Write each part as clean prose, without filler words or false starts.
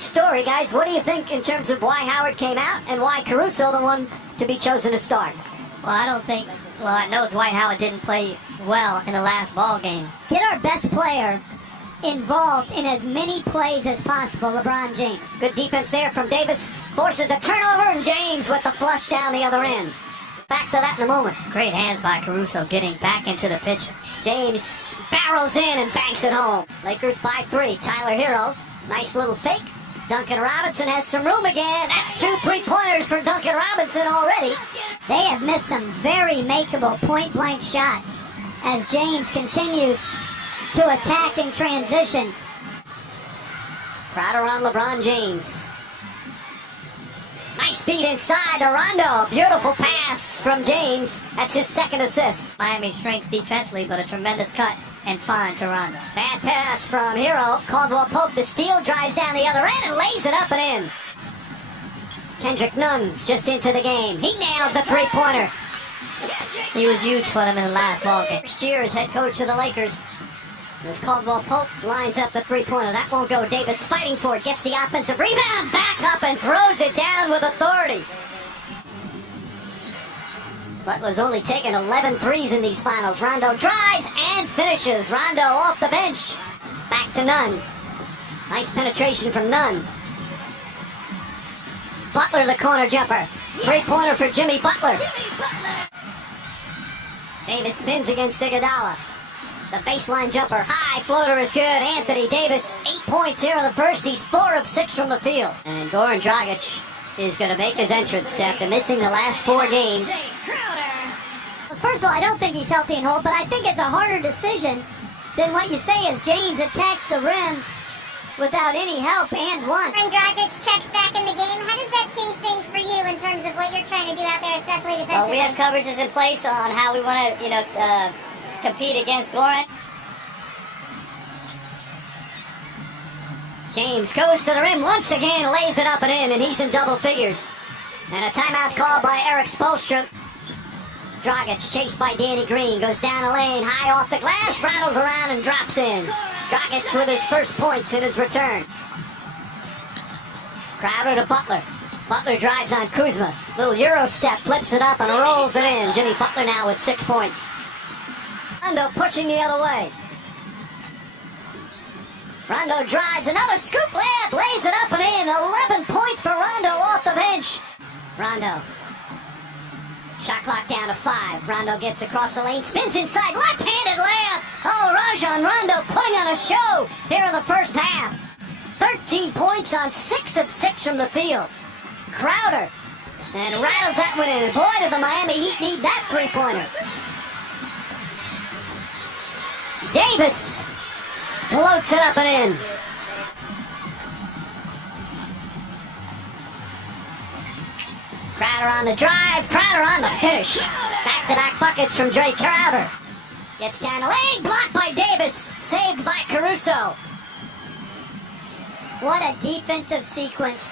strange story, guys. What do you think in terms of why Howard came out and why Caruso the one to be chosen to start? Well, I know Dwight Howard didn't play well in the last ball game. Get our best player involved in as many plays as possible, LeBron James. Good defense there from Davis. Forces the turnover, and James with the flush down the other end. Back to that in a moment. Great hands by Caruso getting back into the picture. James barrels in and banks it home. Lakers by 3. Tyler Hero. Nice little fake. Duncan Robinson has some room again. That's 2 3-pointers for Duncan Robinson already. They have missed some very makeable point-blank shots as James continues to attack in transition. Crowder on LeBron James. Nice feed inside to Rondo. Beautiful pass from James. That's his second assist. Miami strengths defensively, but a tremendous cut and find to Rondo. Bad pass from Hero. Caldwell Pope, the steal, drives down the other end and lays it up and in. Kendrick Nunn just into the game. He nails the 3-pointer. He was huge for them in the last ball game. Next year as head coach of the Lakers. As Caldwell Pope lines up the 3-pointer. That won't go. Davis fighting for it. Gets the offensive rebound. Back up and throws it down with authority. Butler's only taken 11 threes in these finals. Rondo drives and finishes. Rondo off the bench. Back to Nunn. Nice penetration from Nunn. Butler the corner jumper. 3-pointer for Jimmy Butler. Davis spins against Iguodala. The baseline jumper, high floater is good. Anthony Davis, 8 points here in the first. He's 4 of 6 from the field. And Goran Dragic is going to make his entrance after missing the last 4 games. First of all, I don't think he's healthy and whole, but I think it's a harder decision than what you say as James attacks the rim without any help and one. When Dragic checks back in the game, how does that change things for you in terms of what you're trying to do out there, especially defensively? Well, we have coverages in place on how we want to, compete against Goran. James goes to the rim once again, lays it up and in, and he's in double figures. And a timeout called by Eric Spoelstra. Dragic, chased by Danny Green, goes down the lane, high off the glass, rattles around and drops in. Dragic with his first points in his return. Crowder to Butler. Butler drives on Kuzma. Little Euro step, flips it up and rolls it in. Jimmy Butler now with 6 points. Rondo pushing the other way. Rondo drives, another scoop layup, lays it up and in. 11 points for Rondo off the bench. Rondo. Shot clock down to 5. Rondo gets across the lane, spins inside, left-handed layup. Oh, Rajon Rondo putting on a show here in the first half. 13 points on 6 of 6 from the field. Crowder. And rattles that one in. And boy, did the Miami Heat need that 3-pointer. Davis floats it up and in. Crowder on the drive, Crowder on the finish. Back-to-back buckets from Jay Crowder. Gets down the lane, blocked by Davis, saved by Caruso. What a defensive sequence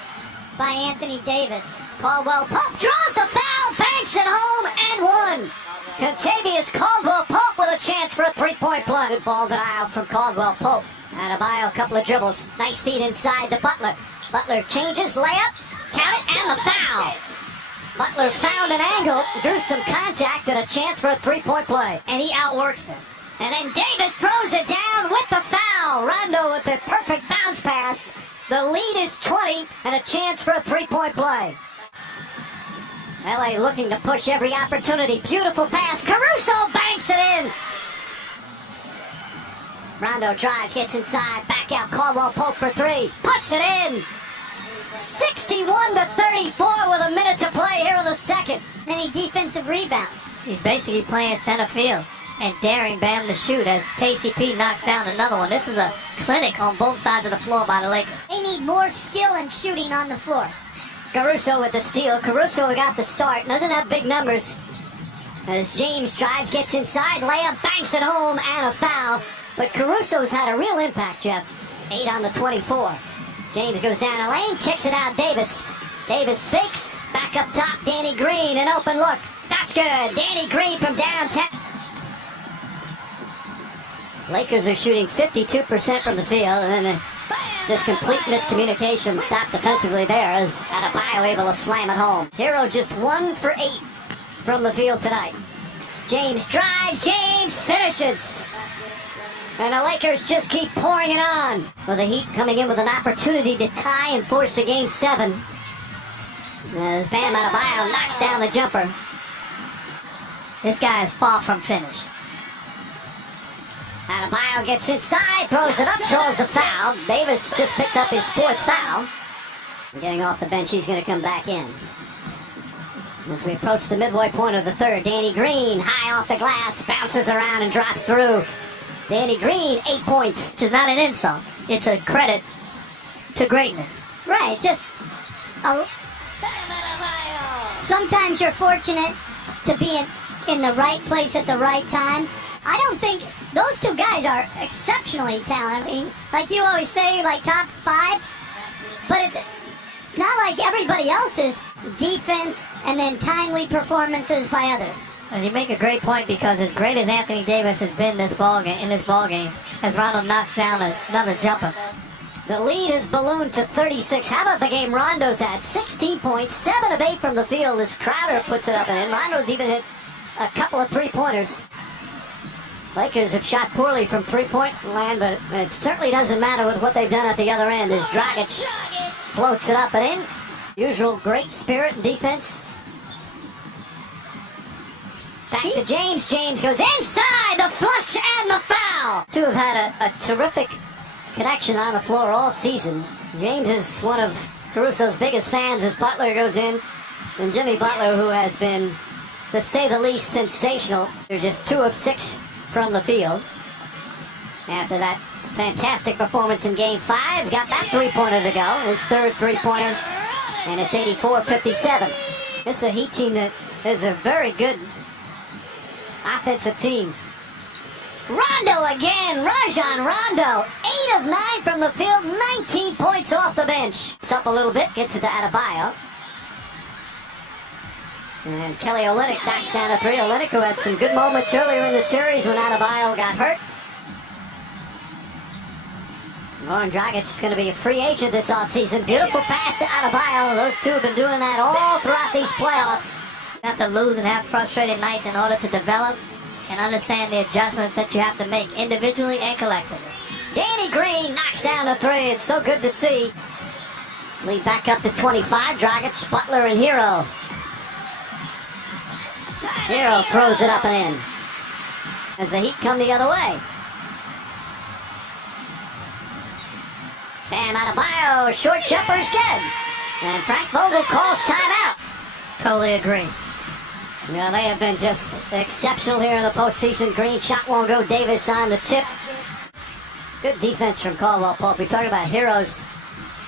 by Anthony Davis. Caldwell Pope draws the foul, banks it home, and one. Contavious Caldwell Pope with a chance for a 3-point play. Good ball denial from Caldwell Pope. Adebayo, a couple of dribbles. Nice feed inside to Butler. Butler changes, layup, count it, and the foul. Butler found an angle, drew some contact, and a chance for a 3-point play. And he outworks him. And then Davis throws it down with the foul. Rondo with the perfect bounce pass. The lead is 20, and a chance for a 3-point play. LA looking to push every opportunity. Beautiful pass. Caruso banks it in. Rondo drives, gets inside. Back out. Caldwell Pope for 3. Puts it in. 61-34 with a minute to play here in the second. Any defensive rebounds? He's basically playing center field and daring Bam to shoot as KCP knocks down another one. This is a clinic on both sides of the floor by the Lakers. They need more skill and shooting on the floor. Caruso with the steal. Caruso got the start. Doesn't have big numbers. As James drives, gets inside, layup, banks it home, and a foul. But Caruso's had a real impact, Jeff. 8 on the 24. James goes down the lane, kicks it out, Davis. Davis fakes, back up top, Danny Green, an open look. That's good. Danny Green from downtown. Lakers are shooting 52% from the field, and then Just complete miscommunication stopped defensively there as Adebayo able to slam it home. Hero just 1 for 8 from the field tonight. James drives, James finishes. And the Lakers just keep pouring it on. With the Heat coming in with an opportunity to tie and force a game 7. As Bam Adebayo knocks down the jumper. This guy is far from finished. Adebayo gets inside, throws it up, draws the foul. Davis just picked up his 4th foul. Getting off the bench, he's going to come back in. As we approach the midway point of the 3rd, Danny Green, high off the glass, bounces around and drops through. Danny Green, 8 points. Which is not an insult. It's a credit to greatness. Right, just sometimes you're fortunate to be in the right place at the right time. I don't think those two guys are exceptionally talented. I mean, like you always say, like top 5, but it's not like everybody else's defense and then timely performances by others. And you make a great point, because as great as Anthony Davis has been in this ball game, as Rondo knocks down another jumper. The lead is ballooned to 36. How about the game Rondo's had? 16 points, 7 of 8 from the field as Crowder puts it up and in. Rondo's even hit a couple of 3-pointers. Lakers have shot poorly from 3-point land, but it certainly doesn't matter with what they've done at the other end as Dragic floats it up and in. Usual great spirit and defense. Back to James. James goes inside, the flush and the foul. Two have had a terrific connection on the floor all season. James is one of Caruso's biggest fans as Butler goes in. And Jimmy Butler, who has been, to say the least, sensational. They're just 2 of 6 from the field. After that fantastic performance in Game 5, got that 3-pointer to go. His 3rd 3-pointer, and it's 84-57. This is a Heat team that is a very good offensive team. Rondo again, Rajon Rondo, 8 of 9 from the field, 19 points off the bench. It's up a little bit, gets it to Adebayo. And Kelly Olynyk knocks down a 3. Olynyk, who had some good moments earlier in the series when Adebayo got hurt. Goran Dragic is going to be a free agent this offseason. Beautiful pass to Adebayo. Those two have been doing that all throughout these playoffs. You have to lose and have frustrated nights in order to develop and understand the adjustments that you have to make individually and collectively. Danny Green knocks down a 3. It's so good to see. Lead back up to 25. Dragic, Butler, and Hero. Hero throws it up and in as the Heat come the other way. Bam Adebayo, short jumper's good. And Frank Vogel calls timeout. Totally agree. Yeah, they have been just exceptional here in the postseason. Green shot won't go. Davis on the tip. Good defense from Caldwell Pope. We talked about Hero's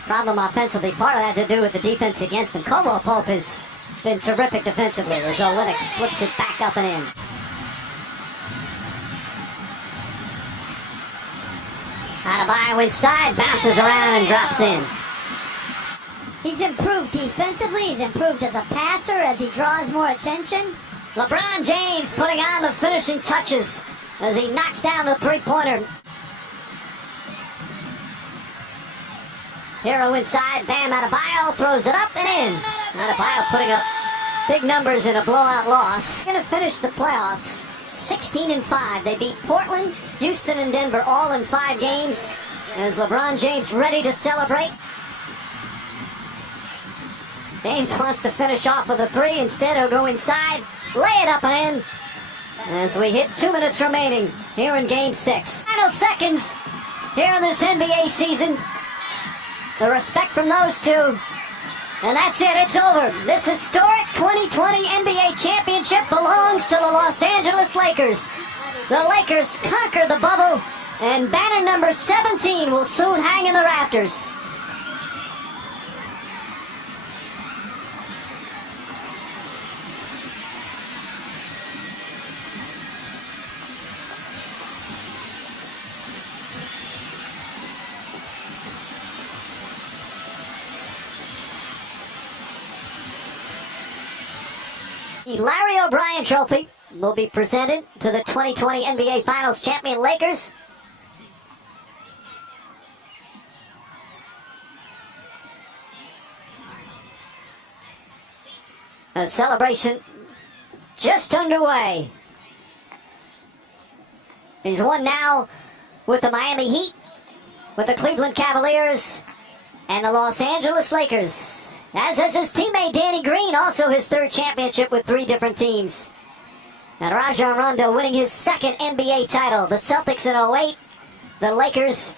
problem offensively. Part of that to do with the defense against him. Caldwell Pope has been terrific defensively as Olynyk flips it back up and in. Adebayo inside, bounces around and drops in. He's improved defensively. He's improved as a passer as he draws more attention. LeBron James putting on the finishing touches as he knocks down the 3-pointer. Hero inside, Bam Adebayo throws it up and in. Adebayo putting up big numbers in a blowout loss. Going to finish the playoffs 16-5. They beat Portland, Houston, and Denver all in 5 games. As LeBron James ready to celebrate. James wants to finish off with a 3. Instead, he'll go inside, lay it up and in. As we hit 2 minutes remaining here in Game 6. Final seconds here in this NBA season. The respect from those two. And that's it, it's over. This historic 2020 NBA championship belongs to the Los Angeles Lakers. The Lakers conquer the bubble, and banner number 17 will soon hang in the rafters. The Larry O'Brien Trophy will be presented to the 2020 NBA Finals champion Lakers. A celebration just underway. He's won now with the Miami Heat, with the Cleveland Cavaliers, and the Los Angeles Lakers. As has his teammate Danny Green, also his third championship with 3 different teams. And Rajon Rondo winning his second NBA title. The Celtics in 08, the Lakers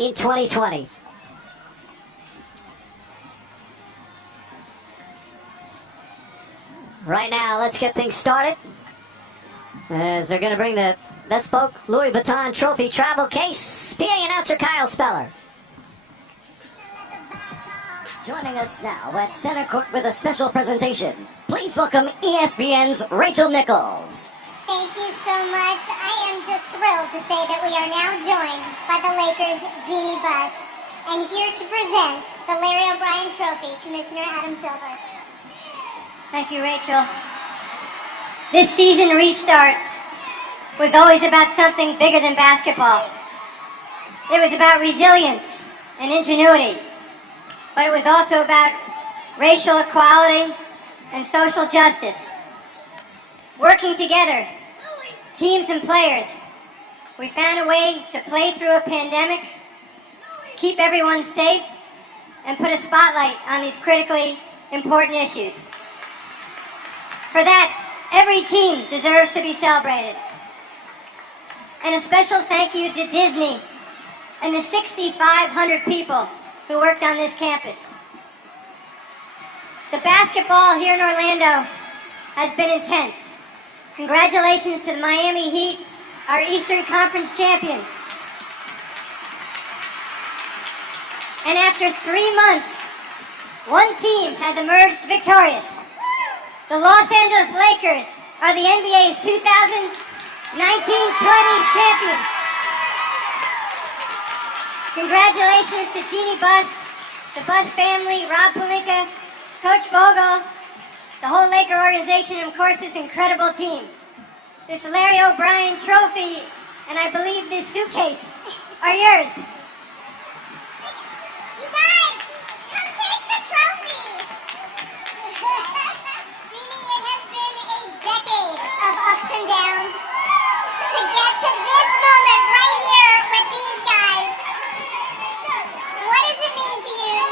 in 2020. Right now, let's get things started. As they're going to bring the bespoke Louis Vuitton Trophy travel case. PA announcer Kyle Speller. Joining us now at center court with a special presentation, please welcome ESPN's Rachel Nichols. Thank you so much. I am just thrilled to say that we are now joined by the Lakers' Jeannie Buss. And here to present the Larry O'Brien Trophy, Commissioner Adam Silver. Thank you, Rachel. This season restart was always about something bigger than basketball. It was about resilience and ingenuity, but it was also about racial equality and social justice. Working together, teams and players, we found a way to play through a pandemic, keep everyone safe, and put a spotlight on these critically important issues. For that, every team deserves to be celebrated. And a special thank you to Disney and the 6,500 people who worked on this campus. The basketball here in Orlando has been intense. Congratulations to the Miami Heat, our Eastern Conference champions. And after 3 months, one team has emerged victorious. The Los Angeles Lakers are the NBA's 2019-20 champions. Congratulations to Jeannie Buss, the Buss family, Rob Pelinka, Coach Vogel, the whole Laker organization, and of course this incredible team. This Larry O'Brien Trophy, and I believe this suitcase, are yours. You guys, come take the trophy! Jeannie, it has been a decade of ups and downs to get to this moment right here with these guys. What does it mean to you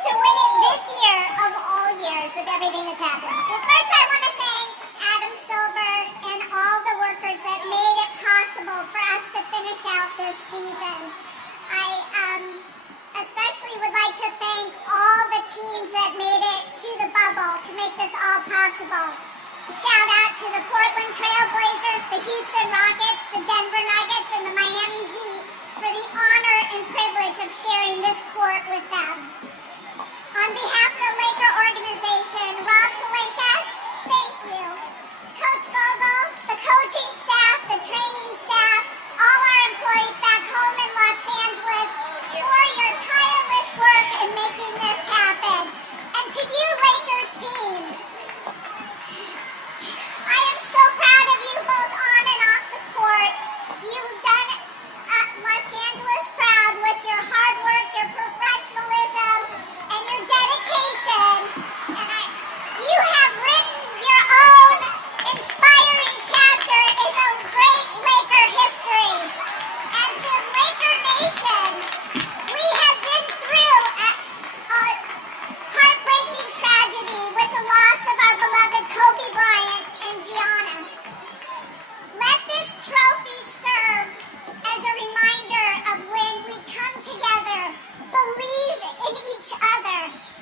to win it this year of all years with everything that's happened? Well, first I want to thank Adam Silver and all the workers that made it possible for us to finish out this season. I especially would like to thank all the teams that made it to the bubble to make this all possible. Shout out to the Portland Trail Blazers, the Houston Rockets, the Denver Nuggets, and the Miami Heat for the honor and privilege of sharing this court with them. On behalf of the Laker organization, Rob Pelinka, thank you. Coach Vogel, the coaching staff, the training staff, all our employees back home in Los Angeles for your tireless work in making this happen. And to you, Lakers team, I am so proud of you both on and off the court. You've done Los Angeles proud with your hard work, your professionalism, and your dedication. And you have written your own inspiring chapter in the great Laker history. And to Laker Nation, we have been through a heartbreaking tragedy with the loss of our beloved Kobe Bryant and Gianna. Let this trophy serve as a reminder of when we come together, believe in each other,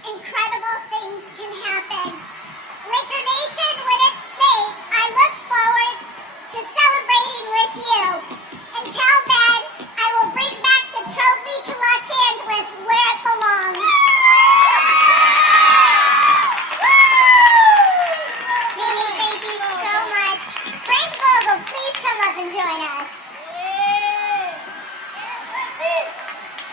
incredible things can happen. Laker Nation, when it's safe, I look forward to celebrating with you. Until then, I will bring back the trophy to Los Angeles where it belongs. Jeannie, thank you so much. Frank Vogel, please come up and join us.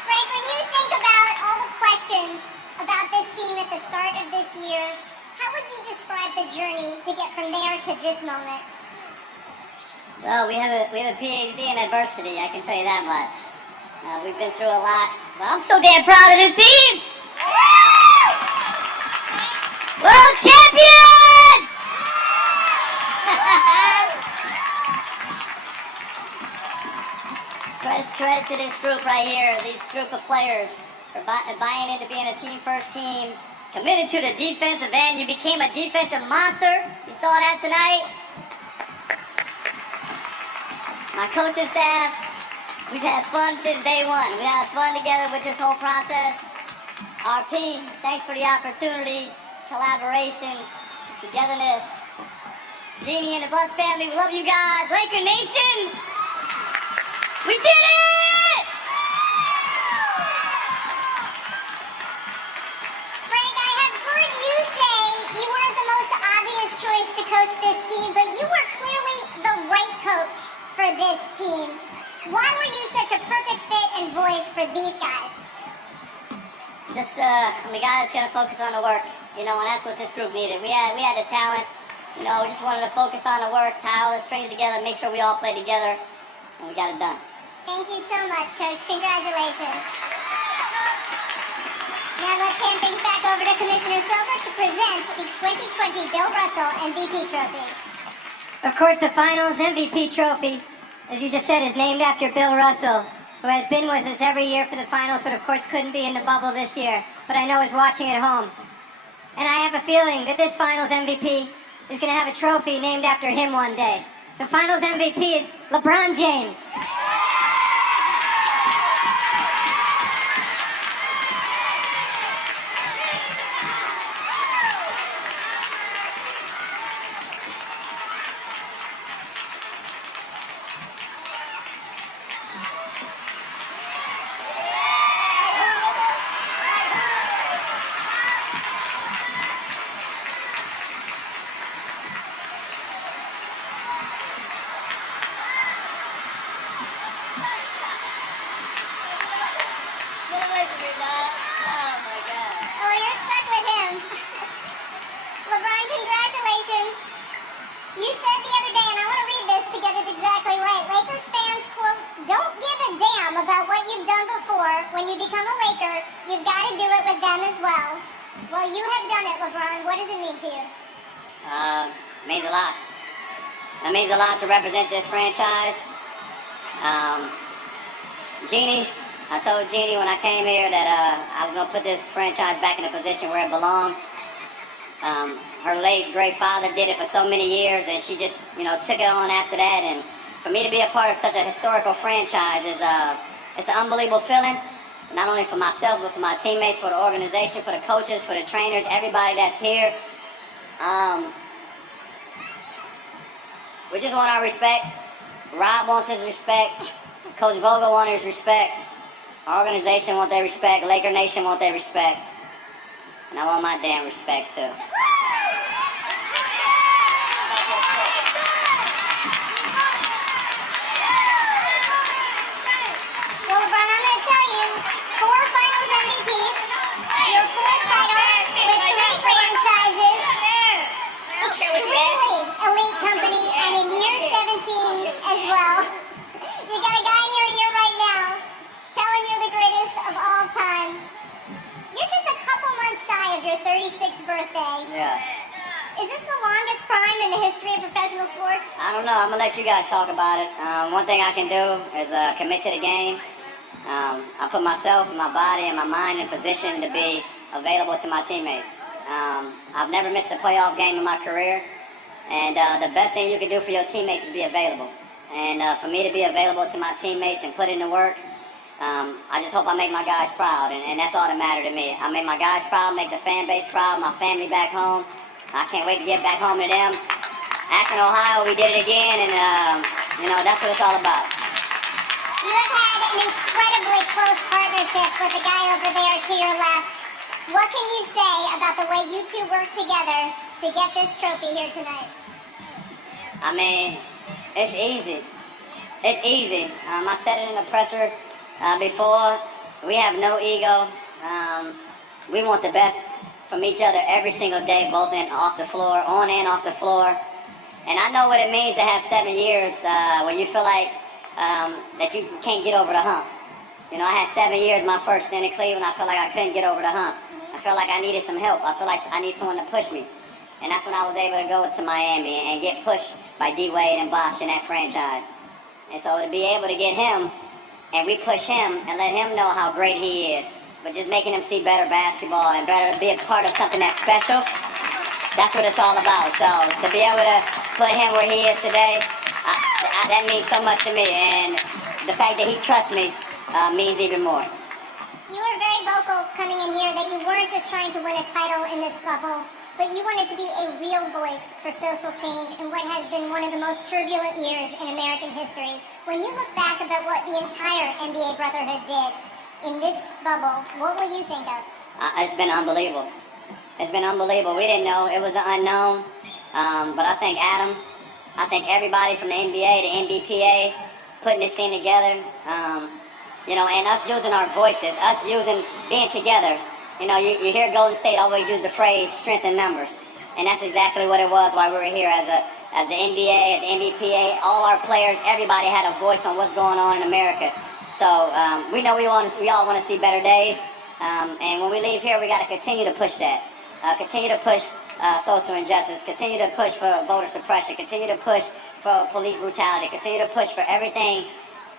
Frank, when you think about all the questions about this team at the start of this year, how would you describe the journey to get from there to this moment? Well, we have a PhD in adversity, I can tell you that much. We've been through a lot. Well, I'm so damn proud of this team! World credit to this group right here, these group of players, for buying into being a team first team, committed to the defensive end. You became a defensive monster. You saw that tonight. My coaching staff, we've had fun since day one. We had fun together with this whole process. RP, thanks for the opportunity, collaboration, togetherness. Jeannie and the Bus family, we love you guys. Laker Nation, we did it! Frank, I have heard you say you weren't the most obvious choice to coach this team, but you were clearly the right coach for this team. Why were you such a perfect fit and voice for these guys? Just I'm the guy that's gonna focus on the work, you know, and that's what this group needed. We had the talent, you know, we just wanted to focus on the work, tie all the strings together, make sure we all play together, and we got it done. Thank you so much, Coach. Congratulations. Now let's hand things back over to Commissioner Silver to present the 2020 Bill Russell MVP Trophy. Of course, the Finals MVP trophy, as you just said, is named after Bill Russell, who has been with us every year for the Finals, but of course couldn't be in the bubble this year, but I know is watching at home. And I have a feeling that this Finals MVP is going to have a trophy named after him one day. The Finals MVP is LeBron James. Get away from me, Dad. Oh my God. Oh, you're stuck with him. LeBron, congratulations. You said the other day, and I want to read this to get it exactly right. Lakers fans, quote, don't give a damn about what you've done before. When you become a Laker, you've got to do it with them as well. Well, you have done it, LeBron. What does it mean to you? Means a lot. It means a lot to represent this franchise. Jeannie, I told Jeannie when I came here that I was going to put this franchise back in the position where it belongs. Her late great father did it for so many years, and she just, you know, took it on after that. And for me to be a part of such a historical franchise is it's an unbelievable feeling. Not only for myself, but for my teammates, for the organization, for the coaches, for the trainers, everybody that's here. We just want our respect. Rob wants his respect. Coach Vogel wants his respect. Our organization wants their respect. Laker Nation wants their respect. And I want my damn respect too. Well, LeBron, I'm going to tell you, 4 Finals MVPs, your 4th title with 3 franchises, extremely elite company, and in year 17 as well. You got a guy in your ear right now telling you're the greatest of all time. You're just a couple months shy of your 36th birthday. Yeah. Is this the longest prime in the history of professional sports? I don't know. I'm going to let you guys talk about it. One thing I can do is commit to the game. I put myself, my body, and my mind in position to be available to my teammates. I've never missed a playoff game in my career. And the best thing you can do for your teammates is be available. And for me to be available to my teammates and put in the work, I just hope I make my guys proud. And that's all that matters to me. I make my guys proud, make the fan base proud, my family back home. I can't wait to get back home to them. Akron, Ohio, we did it again, and you know, that's what it's all about. You have had an incredibly close partnership with the guy over there to your left. What can you say about the way you two work together to get this trophy here tonight? I mean, it's easy. It's easy. I said it in the presser before. We have no ego. We want the best from each other every single day, both in off the floor, on and off the floor. And I know what it means to have 7 years where you feel like that you can't get over the hump. You know, I had 7 years, my first stint in Cleveland, I felt like I couldn't get over the hump. I felt like I needed some help. I felt like I need someone to push me. And that's when I was able to go to Miami and get pushed by D-Wade and Bosh in that franchise. And so to be able to get him and we push him and let him know how great he is. But just making him see better basketball and better be a part of something that's special, that's what it's all about. So to be able to put him where he is today, that means so much to me. And the fact that he trusts me means even more. You were very vocal coming in here that you weren't just trying to win a title in this bubble, but you wanted to be a real voice for social change in what has been one of the most turbulent years in American history. When you look back about what the entire NBA Brotherhood did in this bubble, what will you think of? It's been unbelievable. It's been unbelievable. We didn't know. It was the unknown. But I thank Adam. I thank everybody from the NBA, the NBPA, putting this thing together. You know, and us using our voices, us being together. You know, you hear Golden State always use the phrase strength in numbers. And that's exactly what it was while we were here as the NBA, as the NBPA, all our players, everybody had a voice on what's going on in America. So we know we all want to see better days. And when we leave here, we got to continue to push that. Continue to push social injustice, continue to push for voter suppression, continue to push for police brutality, continue to push for everything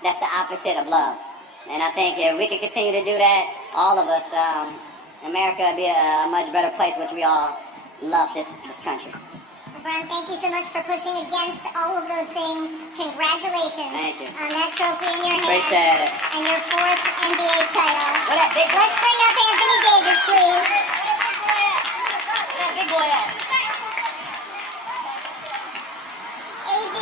that's the opposite of love. And I think if we can continue to do that, all of us, America would be a much better place, which we all love this country. LeBron, thank you so much for pushing against all of those things. Congratulations Thank you. on that trophy in your hand. Appreciate it. And your 4th NBA title. Where that big Let's bring up Anthony Davis, please. that big boy at? AD,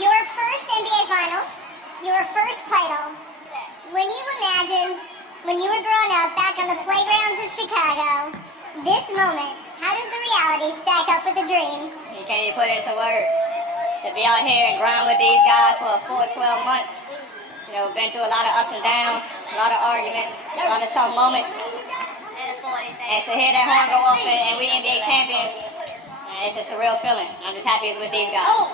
your first NBA Finals, your first title. When you imagined, when you were growing up back on the playgrounds of Chicago, this moment, how does the reality stack up with the dream? You can't even put it into words. To be out here and grind with these guys for a full 12 months, you know, been through a lot of ups and downs, a lot of arguments, a lot of tough moments. And to hear that horn go off and we NBA champions, it's just a real feeling. I'm just happy it's with these guys.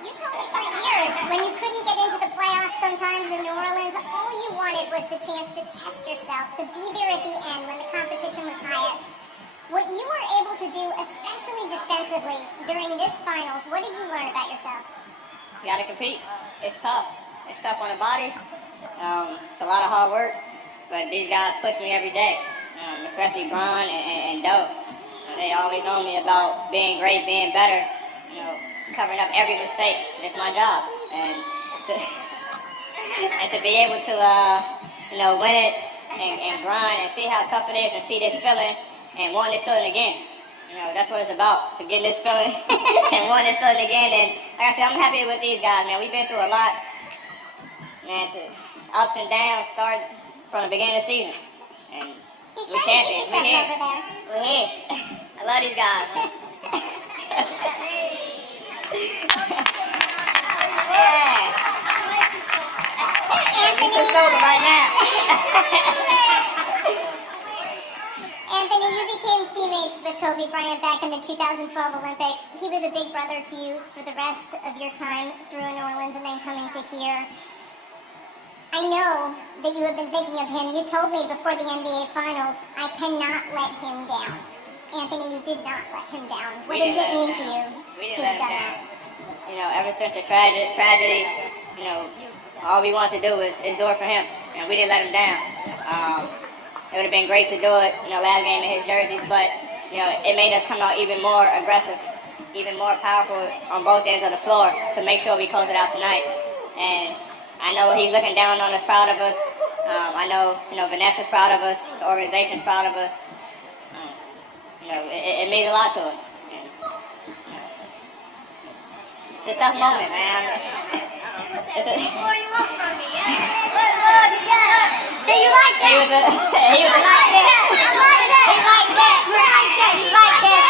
You told me for years, when you couldn't get into the playoffs sometimes in New Orleans, all you wanted was the chance to test yourself, to be there at the end when the competition was highest. What you were able to do, especially defensively, during this finals, what did you learn about yourself? You gotta compete. It's tough. It's tough on the body. It's a lot of hard work, but these guys push me every day, especially Bron and Doe. They always on me about being great, being better, you know, covering up every mistake. It's my job. And to be able to, you know, win it and grind and see how tough it is and see this feeling and want this feeling again. You know, that's what it's about, to get this feeling and want this feeling again. And like I said, I'm happy with these guys, man. We've been through a lot, man, to ups and downs, start from the beginning of the season. And He's we're trying to give you champions. We're something here. over there. We're here. I love these guys, man. Yeah. I'm too sober right now. Anthony, you became teammates with Kobe Bryant back in the 2012 Olympics. He was a big brother to you for the rest of your time through New Orleans and then coming to here. I know that you have been thinking of him. You told me before the NBA Finals, I cannot let him down. Anthony, you did not let him down. What does it mean to you to have done that? You know, ever since the tragedy, you know, all we want to do is do it for him, and we didn't let him down. It would have been great to do it, you know, last game in his jerseys, but, you know, it made us come out even more aggressive, even more powerful on both ends of the floor to make sure we close it out tonight. And I know he's looking down on us, proud of us. I know, you know, Vanessa's proud of us, the organization's proud of us. You know, it means a lot to us. And, you know, it's a tough moment, man. It's a, Say you like that. he was a I like that. He like that. He like that.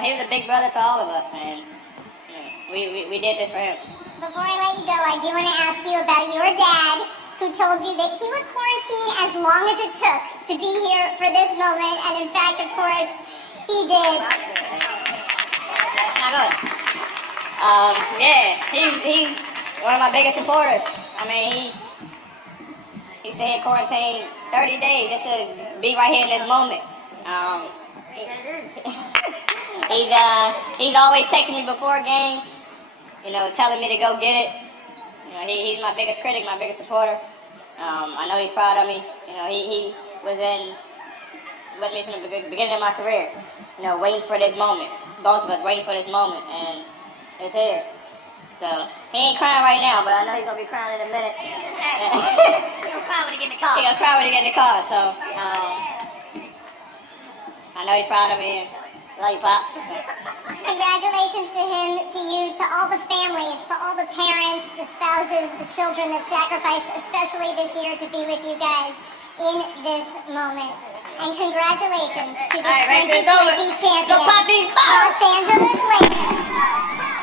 he was a big brother to all of us, man. You know, we did this for him. Before I let you go, I do want to ask you about your dad, who told you that he would quarantine as long as it took to be here for this moment, and in fact, of course, he did. Not good. Yeah, he's one of my biggest supporters. I mean, he said he'd quarantine 30 days just to be right here in this moment. He's always texting me before games. telling me to go get it. He's my biggest critic, my biggest supporter. I know he's proud of me. He was with me from the beginning of my career. Waiting for this moment. Both of us waiting for this moment, and it's here. So he ain't crying right now, but I know he's gonna be crying in a minute. He'll cry when he get in the car. He gonna cry when he get in the car. So I know he's proud of me. Love you, pops. Congratulations to him, to you, to all the families, to all the parents, the spouses, the children that sacrificed, especially this year, to be with you guys in this moment. And congratulations to the 2020 champion, Go, Poppy! Los Angeles Lakers.